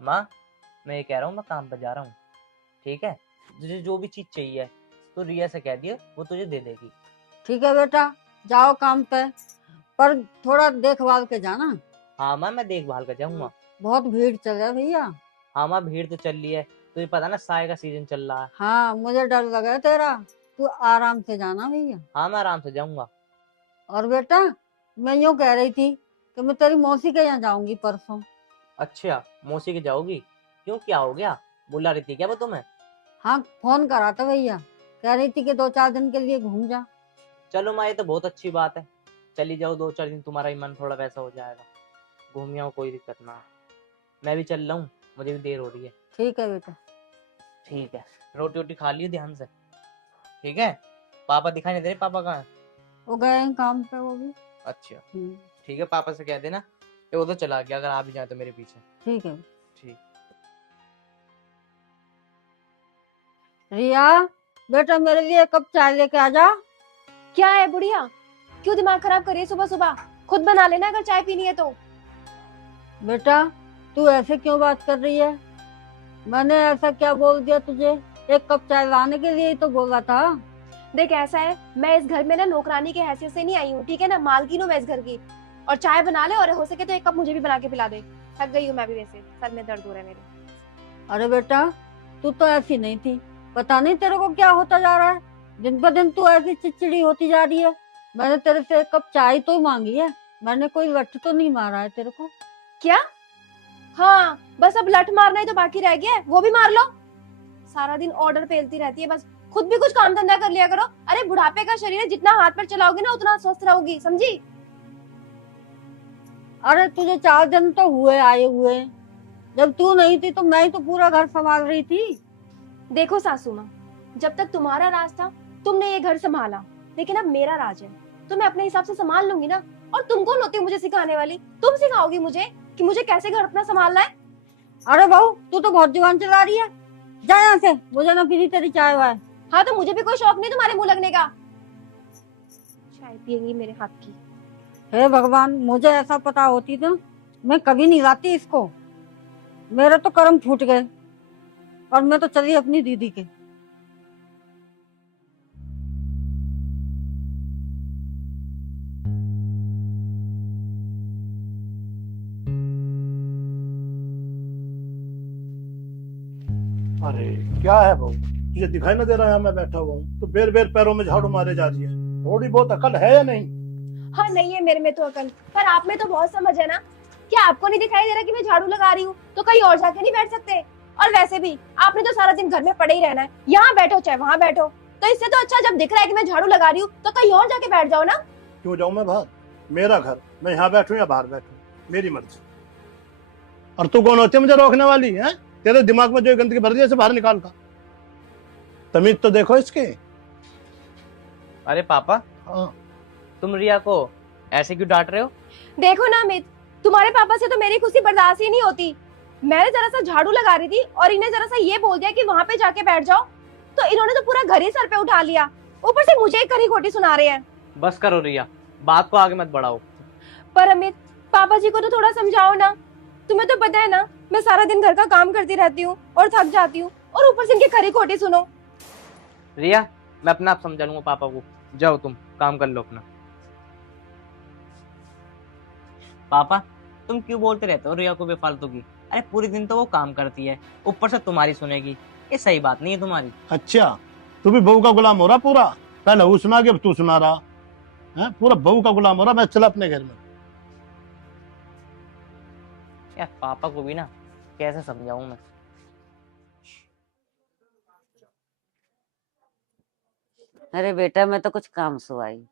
माँ, मैं ये कह रहा हूँ, मैं काम पर जा रहा हूँ, ठीक है? तुझे जो भी चीज चाहिए तो रिया से कह दिए, वो तुझे दे देगी। ठीक है बेटा, जाओ काम पे, पर थोड़ा देखभाल के जाना। हाँ माँ, मैं देखभाल कर जाऊंगा। बहुत भीड़ चल रहा है भैया। हाँ माँ, भीड़ तो चल रही है, तुझे पता ना साय का सीजन चल रहा है। हाँ, मुझे डर लगा है तेरा। तू आराम से जाना भैया। हाँ, मैं आराम से जाऊंगा। और बेटा, मैं यूं कह रही थी कि मैं तेरी मौसी के यहाँ जाऊंगी परसों। अच्छा, मौसी के जाओगी? क्यों, क्या हो गया? बुला रही थी क्या वो तुम्हें? हाँ, फोन करा था भैया, कह रही थी कि 2-4 दिन के लिए घूम जा। चलो माँ, ये तो बहुत अच्छी बात है। चली जाओ, 2-4 दिन तुम्हारा ही मन थोड़ा वैसा हो जाएगा। घूम आओ, कोई दिक्कत ना है। मैं भी चल रहा हूँ, मुझे भी देर हो रही है। ठीक है बेटा। ठीक है, रोटी वोटी खा लियो ध्यान से। ठीक है। पापा दिखाई नहीं दे रहे, पापा कहाँ है? वो गए हैं काम पे वो भी। अच्छा। ठीक है, पापा से कह देना कि वो तो चला गया, अगर आ भी जाए तो मेरे पीछे। ठीक है। ठीक। रिया, बेटा मेरे लिए एक कप चाय लेके आ जा। क्या है बुढ़िया, क्यों दिमाग खराब करिए सुबह सुबह? खुद बना लेना अगर चाय पीनी है तो। बेटा, तू ऐसे क्यों बात कर रही है? मैंने ऐसा क्या बोल दिया तुझे? एक कप चाय लाने के लिए ही तो बोला था। देख ऐसा है, मैं इस घर में ना नौकरानी के हैसियत से नहीं आई हूँ, ठीक है ना? मालकिन हूँ मैं इस घर की। और चाय बना ले, और हो सके तो एक कप मुझे भी बना के पिला दे। थक गई हूँ मैं भी, वैसे सर में दर्द हो रहा है मेरे। अरे बेटा, तू तो ऐसी नहीं थी, पता नहीं तेरे को क्या होता जा रहा है। दिन ब दिन तू ऐसी चिड़चिड़ी होती जा रही है। मैंने तेरे से एक कप चाय तो मांगी है, मैंने कोई लठ तो नहीं मारा है तेरे को। क्या? हाँ, बस अब लठ मारना ही तो बाकी रह गया है, वो भी मार लो। सारा दिन ऑर्डर पेलती रहती है बस, खुद भी कुछ काम धंधा कर लिया करो। अरे बुढ़ापे का शरीर है, जितना हाथ पर चलाओगे ना उतना स्वस्थ रहोगी, समझी? अरे तुझे 4 दिन तो हुए आए हुए, जब तू नहीं थी तो मैं ही तो पूरा घर संभाल रही थी। देखो सासू माँ, जब तक तुम्हारा राज था तुमने ये घर संभाला, लेकिन अब मेरा राज है तो मैं अपने हिसाब से संभाल लूंगी ना। और तुम कौन होती हो मुझे सिखाने वाली? तुम सिखाओगी मुझे कि मुझे कैसे घर अपना संभालना है? अरे बहू, तू तो बहुत जुबान चला रही है, जा यहाँ से, मुझे ना पीनी तेरी चाय वाय। हाँ, तो मुझे भी कोई शौक नहीं तुम्हारे मुंह लगने का। चाय पियेंगी मेरे हाथ की। हे भगवान, मुझे ऐसा पता होती तो मैं कभी नहीं लाती इसको। मेरे तो कर्म फूट गए, और मैं तो चली अपनी दीदी के। अरे क्या है बहू, तुझे दिखाई ना दे रहा है मैं बैठा हुआ हूँ तो बेर बेर पैरों में झाड़ू मारे जा रही है। थोड़ी बहुत अकल है या नहीं? हाँ, नहीं है मेरे में तो अकल, पर आप में तो बहुत समझ है ना। क्या आपको नहीं दिखाई दे रहा कि मैं झाड़ू लगा रही हूँ? तो कहीं और जाके नहीं बैठ सकते? और वैसे भी आपने तो सारा दिन घर में पड़े ही रहना है, यहाँ बैठो चाहे वहाँ बैठो। तो इससे तो अच्छा जब दिख रहा है कि मैं झाड़ू लगा रही हूँ तो कहीं और जाके बैठ जाओ ना। क्यों जाऊं मैं बाहर? मेरा घर, मैं यहाँ बैठूं या बाहर बैठूं, मेरी मर्जी। और तू कौन होती है मुझे रोकने वाली है? तेरे दिमाग में जो गंदगी भर दी है इसे बाहर निकाल का। तमीज तो देखो इसके। अरे पापा, हाँ। तुम रिया को ऐसे क्यों डांट रहे हो? देखो ना अमित, तुम्हारे पापा से तो मेरी खुशी बर्दाश्त ही नहीं होती। मैंने जरा सा झाड़ू लगा रही थी और इन्हें जरा सा ये बोल दिया कि वहां पे जाके बैठ जाओ, तो इन्होंने तो पूरा घर ही सर पे उठा लिया। ऊपर से मुझे एक खरी खोटी सुना रहे हैं। बस करो रिया, बात को आगे मत बढ़ाओ। पर अमित, पापा जी को तो थोड़ा समझाओ ना। तुम्हें तो पता है ना, मैं सारा दिन घर का काम करती रहती हूँ और थक जाती हूँ, और ऊपर से इनकी खरी खोटी सुनो। रिया, मैं अपना आप समझा लूंगा पापा को। जाओ तुम काम कर लो अपना। पापा, तुम क्यों बोलते रहते हो रिया को बेफालतू की? अरे पूरी दिन तो वो काम करती है, ऊपर से तुम्हारी सुनेगी, ये सही बात नहीं है तुम्हारी। अच्छा, तू भी बहू का गुलाम हो रहा पूरा? पहले वो सुना के अब तू सुना रहा है, पूरा बहू का गुलाम हो रहा। मैं चला अपने घर में। यार पापा को भी ना कैसे समझाऊं मैं। अरे बेटा, मैं तो कुछ काम से आई।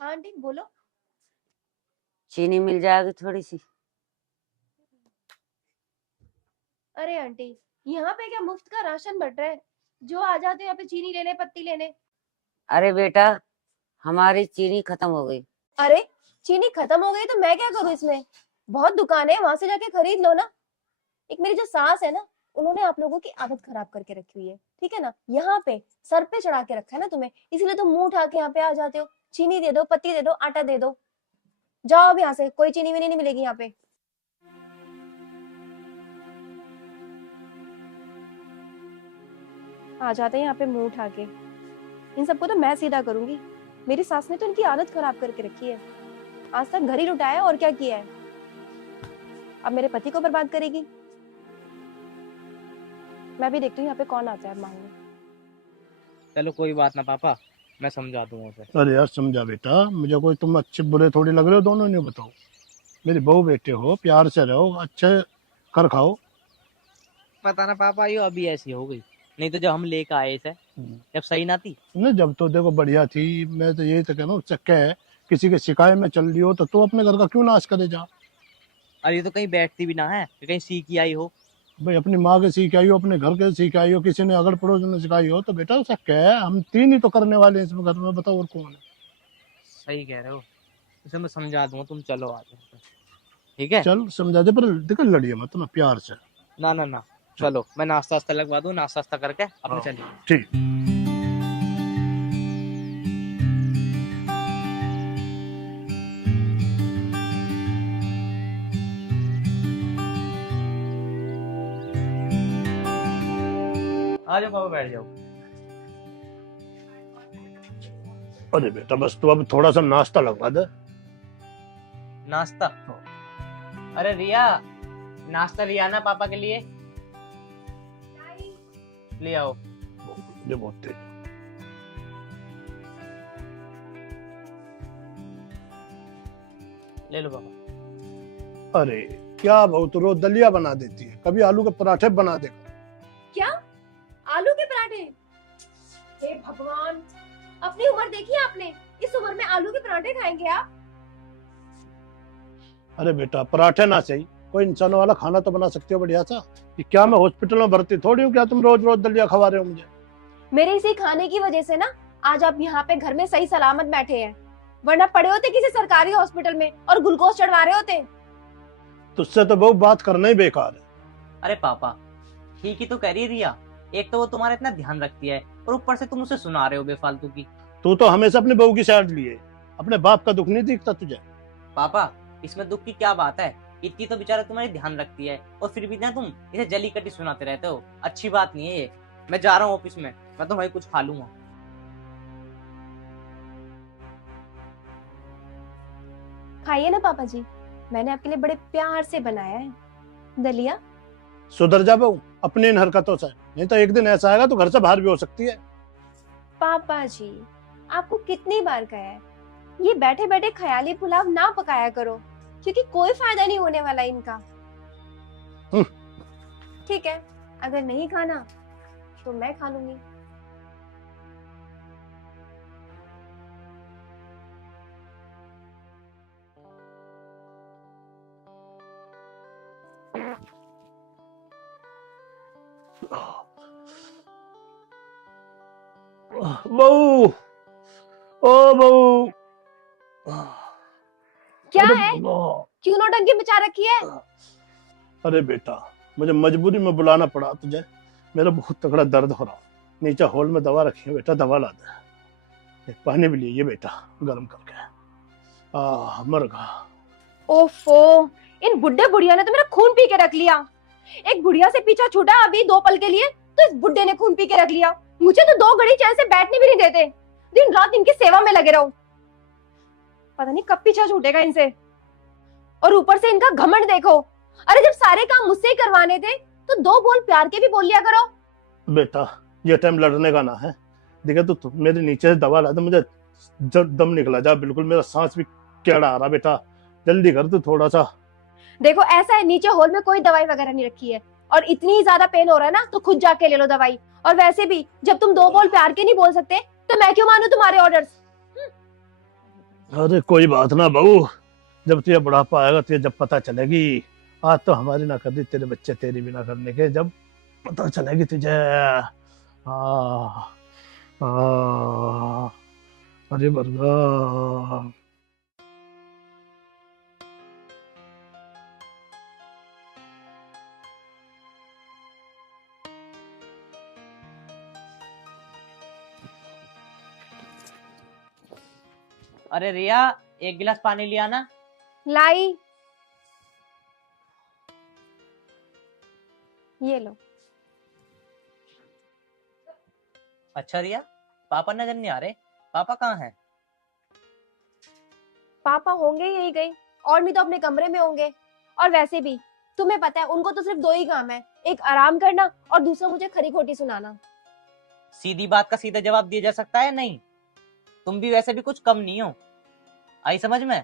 हाँ आंटी बोलो। चीनी मिल जाएगी थोड़ी सी? अरे आंटी, यहाँ पे क्या मुफ्त का राशन बट रहा है? जो आ जाते यहाँ पे चीनी लेने, पत्ती लेने। अरे बेटा, हमारी चीनी खत्म हो गई। अरे, चीनी खत्म हो गई तो मैं क्या करूँ इसमें? बहुत दुकान है, वहां से जाके खरीद लो ना। एक मेरी जो सास है ना, उन्होंने आप लोगों की आदत खराब करके रखी हुई है, ठीक है ना? यहाँ पे सर पे चढ़ा के रखा है ना तुम्हें, इसलिए तुम मुंह उठा के यहाँ पे आ जाते हो। चीनी दे दो, पत्ती दे दो, आटा दे दो। जाओ अब यहाँ से, कोई चीनी विनी नहीं मिलेगी यहाँ पे। आ जाते हैं यहाँ पे मुंह उठा के। इन सबको तो मैं सीधा करूंगी। मेरी सास ने तो इनकी आदत खराब करके रखी है। आज तक घर ही लुटाया और क्या किया है, अब मेरे पति को बर्बाद करेगी। मैं भी देखती हूँ यहाँ पे कौन आता है मांगने। चलो कोई बात ना पापा, मैं समझा दूंगा उसे। अरे यार समझा बेटा, मुझे कोई तुम अच्छे बुरे थोड़ी लग रहे हो दोनों ने, बताओ। मेरी बहू बेटे हो, प्यार से रहो, अच्छे कर खाओ। पता ना पापा, ये अभी ऐसी हो गई, नहीं तो जब हम लेकर आए इसे जब सही ना थी। नहीं जब तो देखो बढ़िया थी। मैं तो यही तो कह रहा हूँ, चक्के है किसी के शिकायत में चल रही हो तो तू अपने घर का क्यों नाश करे जा। और ये तो कहीं बैठती भी ना है कि कहीं सीख ही आई हो। भाई अपनी माँ के सीख आई हो, अपने घर के सीख आई हो, किसी ने अगल पड़ोस ने सिखाई हो तो बेटा चक्के है। हम तीन ही तो करने वाले हैं इसमें घर में, बताओ और कौन है। सही कह रहे हो, उसे मैं समझा दूंगा, तुम चलो आ जाओ। ठीक है। चल समझा दे, पर देखो लड़िए मत ना, प्यार से। ना ना ना, चलो मैं नाश्ता वास्ता लगवा दूं, नाश्ता वास्ता करके अपने हाँ। चलिए। ठीक। आ जाओ पापा, बैठ जाओ। अरे बेटा बस तू अब थोड़ा सा नाश्ता लगवा दे। नाश्ता? अरे रिया, नाश्ता लिया ना पापा के लिए, ले आओ। ये बहुत तेज। ले लो पापा। अरे क्या बहू, तू रोज दलिया बना देती है, कभी आलू के पराठे बना दे। क्या आलू के पराठे? हे भगवान, अपनी उम्र देखी है आपने? इस उम्र में आलू के पराठे खाएंगे आप? अरे बेटा पराठे ना सही, कोई इंसान वाला खाना तो बना सकते हो बढ़िया सा। ये क्या मैं हॉस्पिटल में भर्ती थोड़ी हूँ, क्या तुम रोज रोज दलिया खवा रहे हो मुझे। मेरे इसी खाने की वजह से ना आज आप यहाँ पे घर में सही सलामत बैठे हैं, वरना पड़े होते किसी सरकारी हॉस्पिटल में और ग्लूकोज चढ़वा रहे होते। तुझसे तो बहुत बात करना ही बेकार है। अरे पापा ठीक ही तो कह रही है रिया, एक तो वो तुम्हारा इतना ध्यान रखती है और ऊपर से तुम उसे सुना रहे हो बेफालतू की। तू तो हमेशा अपनी बहू की साइड लिए, अपने बाप का दुख नहीं दिखता तुझे। पापा इसमें दुख की क्या बात है, इतनी तो बेचारा तुम्हारी ध्यान रखती है और फिर भी ना तुम इसे जली कटी सुनाते रहते हो। अच्छी बात नहीं है ये। मैं जा रहा हूँ ऑफिस में, मैं तो वही कुछ खा लूंगा। खाइए ना पापा जी, मैंने आपके लिए बड़े प्यार से बनाया है दलिया। सुधर जा बहू अपनी इन हरकतों से, नहीं तो एक दिन ऐसा आएगा तो घर से बाहर भी हो सकती है। पापा जी आपको कितनी बार कहा है, ये बैठे बैठे ख्याली पुलाव ना पकाया करो, क्योंकि कोई फायदा नहीं होने वाला इनका। ठीक है, अगर नहीं खाना तो मैं खा लूंगी। बहू, ओ बहू। क्या अरे है, बाबा। क्यों नौटंकी मचा रखी है? अरे बेटा मुझे मजबूरी में बुलाना पड़ा तुझे, मेरा बहुत तगड़ा दर्द हो रहा। नीचे हॉल में दवा रखी है बेटा, दवा ला दे। एक पानी भी लीजिए बेटा गर्म करके। मर गया। ओफो, इन बुड्ढे बुढ़िया ने तो मेरा खून पी के रख लिया। एक बुढ़िया से पीछा छूटा अभी 2 पल के लिए, तो इस बुड्ढे ने खून पी के रख लिया। मुझे तो 2 घड़ी चैन से बैठने भी नहीं देते, दिन रात इनकी सेवा में लगे रहो। पता नहीं कब पीछा छूटेगा इनसे। और ऊपर से इनका घमंड देखो। अरे जब सारे काम मुझसे ही करवाने थे तो 2 बोल प्यार के भी बोल लिया करो। बेटा ये टाइम लड़ने का ना है। देखा तो मेरे नीचे से दवा ला दे, मुझे दम निकला जा, बिल्कुल मेरा सांस भी टेढ़ा आ रहा। बेटा जल्दी कर तू थोड़ा सा। देखो ऐसा है, नीचे हॉल में कोई दवाई वगैरह नहीं रखी है, और इतनी ज्यादा पेन हो रहा है ना तो खुद जाके ले लो दवाई। और वैसे भी जब तुम 2 बोल प्यार के नहीं बोल सकते तो मैं क्यों मानू तुम्हारे ऑर्डर्स। अरे कोई बात ना बहू, जब तुझे बुढ़ापा आएगा तुझे जब पता चलेगी। आज तो हमारी ना कर दी, तेरे बच्चे तेरी भी ना करने के, जब पता चलेगी तुझे। अरे बरगा। अरे रिया, एक गिलास पानी लिया ना। लाई, ये लो। अच्छा रिया, पापा नजर नहीं आ रहे, पापा कहाँ हैं? पापा होंगे यही गए, और भी तो अपने कमरे में होंगे। और वैसे भी तुम्हें पता है उनको तो सिर्फ दो ही काम है, एक आराम करना और दूसरा मुझे खरी खोटी सुनाना। सीधी बात का सीधा जवाब दिया जा सकता है नहीं? तुम भी वैसे भी कुछ कम नहीं हो, आई समझ में?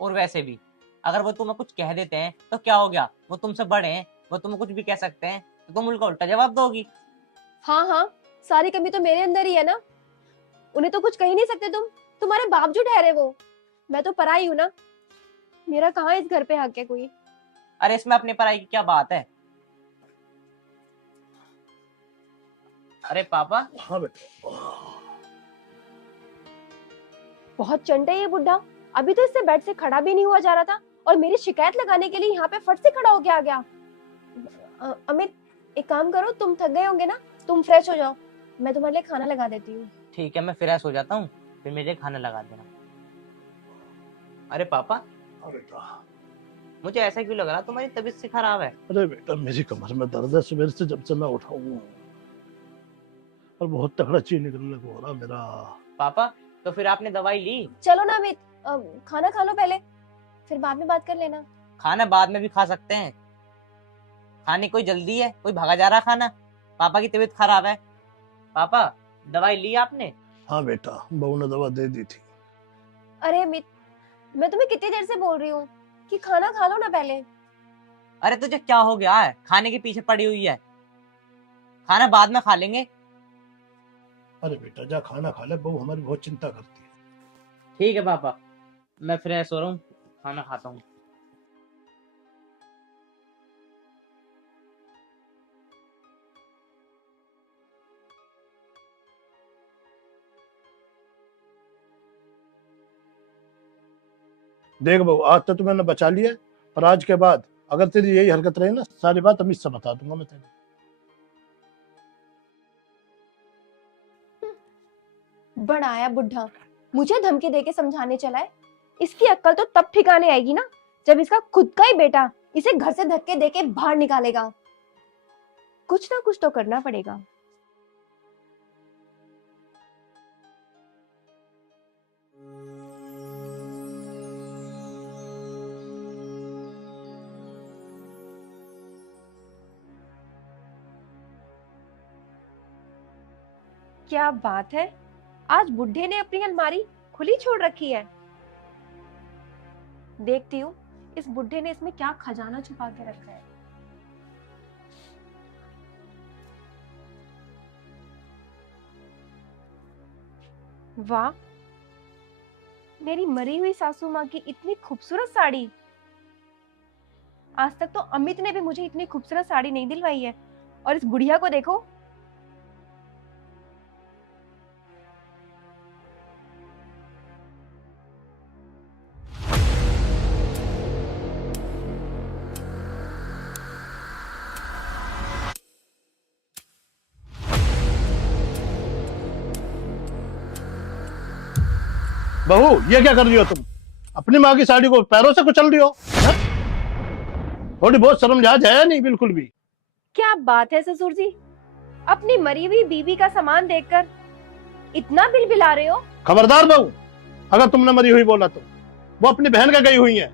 और वैसे भी अगर वो तुम्हें कुछ कह देते हैं तो क्या हो गया, वो तुमसे बड़े हैं, वो तुम्हें कुछ भी कह सकते हैं तो तुम उनका उल्टा जवाब दोगी। हाँ हाँ, सारी कमी तो मेरे अंदर ही है ना, उन्हें तो कुछ कह ही नहीं सकते तुम, तुम्हारे बाप जो ठहरे वो, मैं तो पराई हूँ ना, मेरा कहाँ इस घर पे हक है कोई। अरे इसमें अपनी पढ़ाई की क्या बात है? अरे पापा, हाँ बेटा। बहुत चंटा है ये बुढ़ा, अभी तो इससे बेड से खड़ा भी नहीं हुआ जा रहा था और मेरी शिकायत लगाने के लिए यहाँ पे फट से खड़ा होके आ गया। अमित एक काम करो, तुम थक गए होंगे ना, तुम फ्रेश हो जाओ, मैं तुम्हारे लिए खाना लगा देती हूँ। ठीक है, मैं फ्रेश हो जाता हूँ, फिर मेरे खाना लगा देना। अरे पापा, हाँ बेटा। मुझे ऐसा क्यों लग रहा, तुम्हारी तबीयत सी खराब है? अरे बेटा मेरी कमर में दर्द है सुबह से, जब से मैं उठा हूँ, और बहुत तगड़ा चीज निकलने को हो रहा मेरा। पापा तो फिर आपने दवाई ली? चलो ना अमित, खाना खा लो पहले, फिर बाद में बात कर लेना। खाना बाद में भी खा सकते हैं, खाने कोई जल्दी है, कोई भागा जा रहा खाना? पापा की तबीयत खराब है। पापा दवाई ली आपने? हाँ बेटा, बहू ने दवा दे दी थी। अरे अमित, मैं तुम्हें कितनी देर से बोल रही हूँ कि खाना खा लो ना पहले। अरे तुझे क्या हो गया है, खाने के पीछे पड़ी हुई है, खाना बाद में खा लेंगे। अरे बेटा जा खाना खा ले, बहू हमारी बहुत चिंता करती है। ठीक है पापा, मैं फ्रेश हो रहा हूँ, खाना खाता हूँ। देख बहू, आज तो मैंने बचा लिया, पर आज के बाद अगर तेरी यही हरकत रही ना, सारी बात अमित से बता दूंगा मैं तेरी। बड़ा आया बुढ़ा, मुझे धमकी देके समझाने चला है। इसकी अक्ल तो तब ठिकाने आएगी ना जब इसका खुद का ही बेटा इसे घर से धक्के देके बाहर निकालेगा। कुछ ना कुछ तो करना पड़ेगा। क्या बात है, आज बुढ़े ने अपनी अलमारी खुली छोड़ रखी है। देखती हूँ इस बुढ़े ने इसमें क्या खजाना छुपा के रखा है। वाह, मेरी मरी हुई सासू माँ की इतनी खूबसूरत साड़ी। आज तक तो अमित ने भी मुझे इतनी खूबसूरत साड़ी नहीं दिलवाई है, और इस बुढ़िया को देखो। बहू ये क्या कर रही हो तुम? अपनी माँ की साड़ी को पैरों से कुचल रही हो? हाँ? थोड़ी बहुत शर्म लिहाज है नहीं बिल्कुल भी? क्या बात है ससुर जी, अपनी मरी हुई बीवी का सामान देखकर इतना बिलबिला रहे हो। खबरदार बहू, अगर तुमने मरी हुई बोला तो वो अपनी बहन का गई हुई है।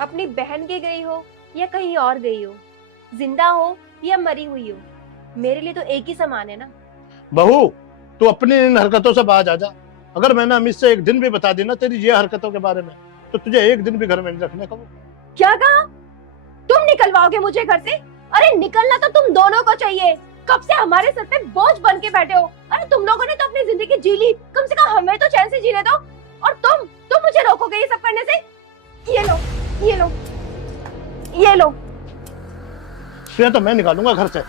अपनी बहन की गई हो या कहीं और गई हो, जिंदा हो या मरी हुई हो, मेरे लिए तो एक ही समान है ना। बहू तू अपनी इन हरकतों से बाज आ जा। अगर मैंने अमित से एक दिन भी बता दी ना तेरी ये हरकतों के बारे में, तो तुझे एक दिन भी घर में नहीं रखने का। क्या कहा? तुम निकलवाओगे मुझे घर से? अरे निकलना तो तुम दोनों को चाहिए, कब से हमारे सर पे बोझ बन के बैठे हो। अरे तुम लोगों ने तो अपनी जिंदगी जी ली, कम से कम हमें तो चैन से जीने दो। और तुम मुझे रोकोगे ये सब करने से? ये लो, ये लो, ये लो। फिर तो मैं निकालूंगा घर से।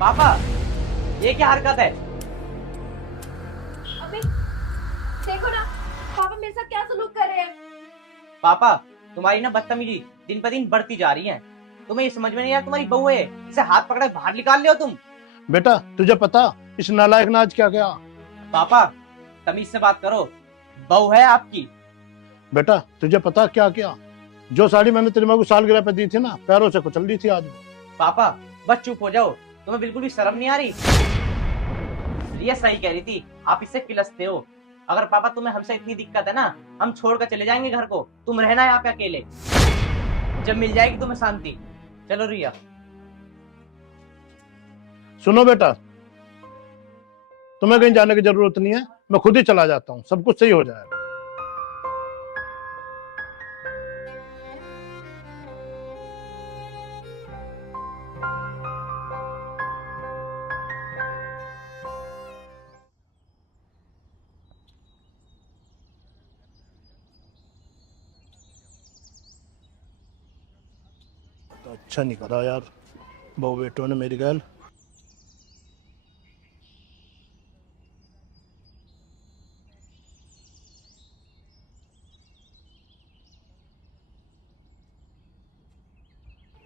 पापा ये क्या हरकत है? अबे देखो ना, पापा मेरे साथ क्या सलूक कर रहे हैं। पापा तुम्हारी ना बदतमीजी दिन पर दिन बढ़ती जा रही है, तुम्हें ये समझ में नहीं आ, तुम्हारी बहू है, इसे हाथ पकड़े बाहर निकाल ले हो तुम। बेटा तुझे पता इस नालायक ने आज क्या किया? पापा तमीज से बात करो, बहू है आपकी। बेटा तुझे पता क्या किया? जो साड़ी मैंने तेरी माँ को सालगिरह पे दी थी ना, पैरों से कुचल दी थी आज। पापा बस चुप हो जाओ, तुम्हें बिल्कुल भी शर्म नहीं आ रही? रिया सही कह रही थी, आप इससे किलसते हो। अगर पापा तुम्हें हमसे इतनी दिक्कत है ना, हम छोड़कर चले जाएंगे घर को, तुम रहना यहाँ पे अकेले, जब मिल जाएगी तुम्हें शांति। चलो रिया। सुनो बेटा, तुम्हें कहीं जाने की जरूरत नहीं है, मैं खुद ही चला जाता हूँ, सब कुछ सही हो जाएगा। तो अच्छा नहीं करा यार बहू बेटों ने मेरी गैल।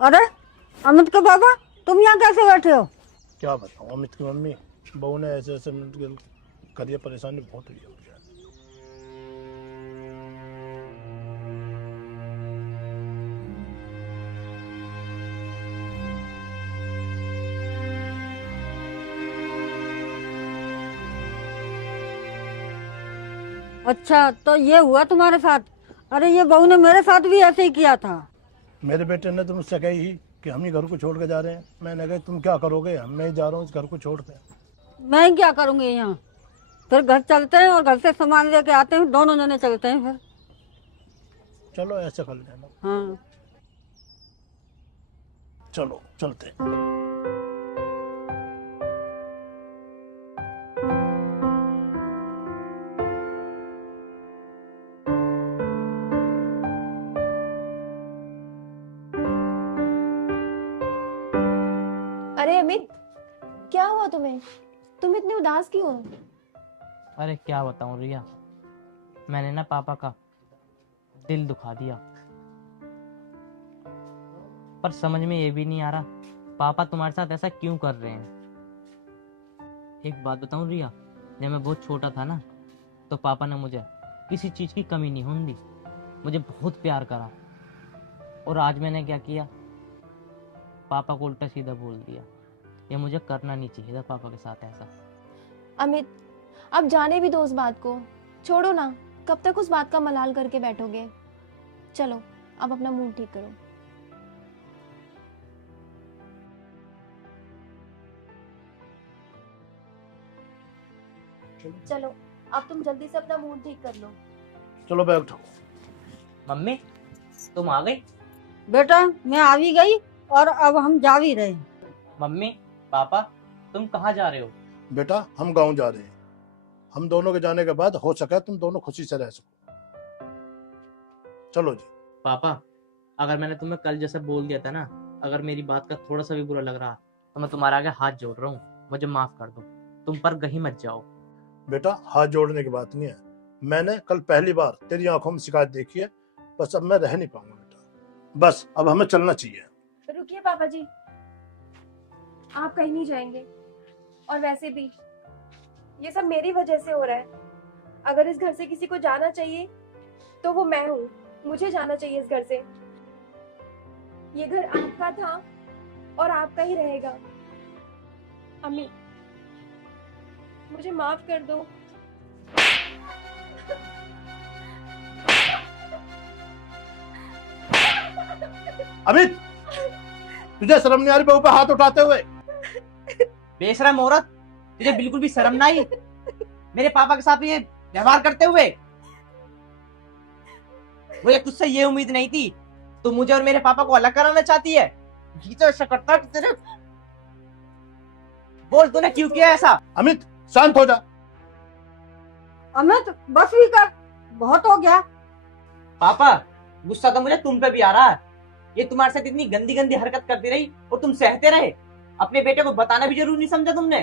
अरे अमित के पापा, तुम यहाँ कैसे बैठे हो? क्या बताऊँ, अमित की मम्मी बहू ने ऐसे ऐसे करिए, परेशानी बहुत हुई है मुझे। अच्छा, तो ये हुआ तुम्हारे साथ? अरे ये बहू ने मेरे साथ भी ऐसे ही किया था। मेरे बेटे ने तो मुझसे कही ही कि हम ही घर को छोड़ के जा रहे हैं। मैंने कहा तुम क्या करोगे, मैं ही जा रहा हूँ इस घर को छोड़ के। मैं क्या करूंगी यहाँ? फिर घर चलते हैं और घर से सामान लेके आते हैं, दोनों जने चलते हैं फिर। चलो ऐसे कर लेना। हाँ चलो चलते हैं। अरे अमित, क्या हुआ तुम्हें? तुम इतने उदास क्यों हो? अरे क्या बताऊं रिया, मैंने ना पापा का दिल दुखा दिया। पर समझ में ये भी नहीं आ रहा पापा तुम्हारे साथ ऐसा क्यों कर रहे हैं। एक बात बताऊं रिया, जब मैं बहुत छोटा था ना, तो पापा ने मुझे किसी चीज की कमी नहीं होने दी, मुझे बहुत प्यार करा। और आज मैंने क्या किया, पापा को उल्टा सीधा बोल दिया। ये मुझे करना नहीं चाहिए था पापा के साथ ऐसा। अमित, अब जाने भी दो उस बात को, छोड़ो ना। कब तक उस बात का मलाल करके बैठोगे? चलो अब अपना मूड ठीक करो। चलो अब तुम जल्दी से अपना मूड ठीक कर लो। चलो बैग उठाओ। मम्मी तुम आ गई? बेटा, मैं आ भी गई और अब हम जा भी रहे हैं। मम्मी पापा तुम कहाँ जा रहे हो? बेटा हम गांव जा रहे हैं, हम दोनों के जाने के बाद हो सके तुम दोनों खुशी से रह सको। चलो जी। पापा अगर मैंने तुम्हें कल जैसे बोल दिया था ना, अगर मेरी बात का थोड़ा सा भी बुरा लग रहा तो मैं तुम्हारे आगे हाथ जोड़ रहा हूँ, मुझे माफ कर दो, तुम पर कहीं मत जाओ। बेटा हाथ जोड़ने की बात नहीं है, मैंने कल पहली बार तेरी आंखों में शिकायत देखी है, बस अब मैं रह नहीं पाऊंगा बेटा, बस अब हमें चलना चाहिए। रुकिए पापा जी, आप कहीं नहीं जाएंगे। और वैसे भी ये सब मेरी वजह से हो रहा है। अगर इस घर से किसी को जाना चाहिए तो वो मैं हूँ, मुझे जाना चाहिए इस घर से। ये घर आपका था और आपका ही रहेगा। अम्मी मुझे माफ कर दो। अमित तुझे शर्म नहीं आ रही बहू पे हाथ उठाते हुए? बेशरम औरत, तुझे बिल्कुल भी शर्म ना आई मेरे पापा के साथ ये व्यवहार करते हुए? मुझे तुझसे ये उम्मीद नहीं थी, तू मुझे और मेरे पापा को अलग कराना चाहती है। ये तो ऐसा करता है तेरे। बोल तूने क्यों किया ऐसा? अमित शांत हो जा। अमित बस भी कर, बहुत हो गया। पापा गुस्सा तो मुझे तुम पे भी आ रहा है। ये तुम्हारे साथ इतनी गंदी गंदी हरकत करती रही और तुम सहते रहे, अपने बेटे को बताना भी जरूरी नहीं समझा तुमने?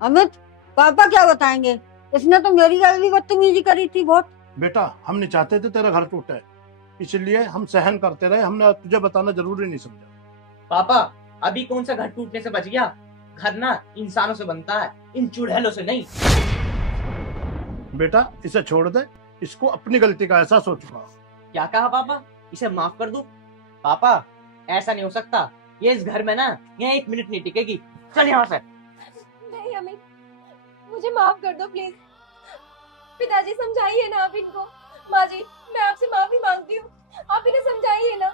अमित पापा क्या बताएंगे, इसने तो मेरी गल भी बदतमीजी करी थी बहुत। बेटा हम नहीं चाहते थे तेरा घर टूटे, इसलिए हम सहन करते रहे, हमने तुझे बताना जरूरी नहीं समझा। पापा अभी कौन सा घर टूटने से बच गया? घर ना इंसानों से बनता है, इन चुड़ैलों से नहीं। बेटा इसे छोड़ दे, इसको अपनी गलती का एहसास हो चुका। क्या कहा पापा? इसे माफ कर दूं? पापा ऐसा नहीं हो सकता, ये इस घर में ना यहाँ एक मिनट नहीं टिकेगी। चल यहाँ से। नहीं अमित, मुझे माफ कर दो प्लीज। पिताजी समझाइए ना आप इनको। माँ जी, मैं आपसे माफी मांगती हूँ, आप इन्हें समझाइए ना।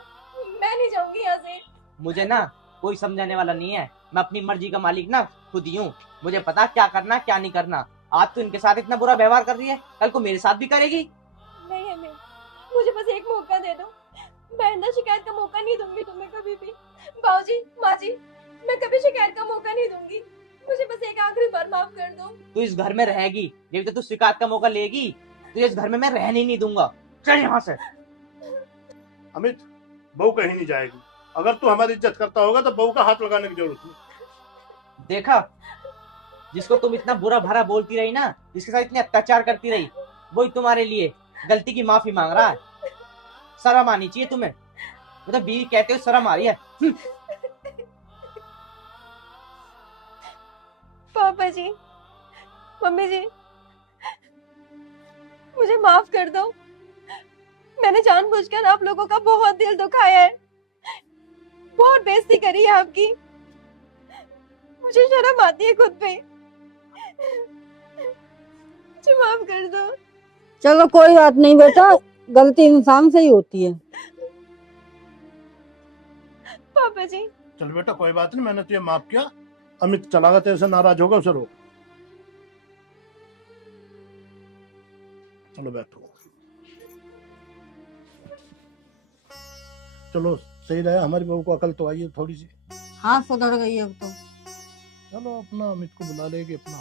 मैं नहीं जाऊंगी यहाँ से। मुझे ना कोई समझाने वाला नहीं है, मैं अपनी मर्जी का मालिक ना खुद ही हूँ। मुझे पता क्या करना क्या नहीं करना। आज तो इनके साथ इतना बुरा व्यवहार कर रही है, कल को मेरे साथ भी करेगी। नहीं अमित, मुझे बस एक मौका दे दो। मैं ना शिकायत का मौका नहीं दूंगी तुम्हें कभी भी। बाबूजी, माँ जी, मैं कभी शिकायत का मौका नहीं दूंगी। मुझे बस एक आखिरी बार माफ कर दो। तू इस घर में रहेगी, जब तक तू शिकायत का मौका लेगी तुझे इस घर में मैं रहने ही नहीं दूंगा। चल यहाँ से। अमित, बहू कहीं नहीं जाएगी। अगर तू हमारी इज्जत करता होगा तो बहू का हाथ लगाने की जरूरत नहीं। देखा, जिसको तुम इतना बुरा भरा बोलती रही ना, जिसके साथ इतने अत्याचार करती रही, वही तुम्हारे लिए गलती की माफी मांग रहा है। शर्म आनी चाहिए तुम्हें। मतलब बीवी कहते हो शर्म आ रही है। पापा जी, मम्मी जी, मुझे माफ कर दो। मैंने जानबूझकर आप लोगों का बहुत दिल दुखाया है, बहुत बेइज्जती करी है आपकी। मुझे शर्म आती है खुद पे। मुझे माफ कर दो। चलो कोई बात नहीं बेटा, गलती इंसान से ही होती है। पापा जी, चल बेटा, कोई बात नहीं, मैंने तुझे माफ किया। अमित चला गया, तेरे से नाराज होगा, उसे रोक। चलो बैठो। चलो सही रहा, हमारी बहू को अकल तो आई है थोड़ी सी। हाँ सुधर गई अब तो। चलो अपना अमित को बुला लेगी, अपना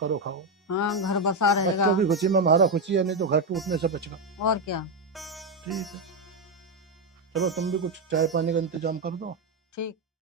करो खाओ। हाँ घर बसा रहेगा। बच्चों की खुशी में हमारा खुशी है, नहीं तो घर टूटने से बचेगा। और क्या। ठीक है, चलो तुम भी कुछ चाय पानी का इंतजाम कर दो। ठीक।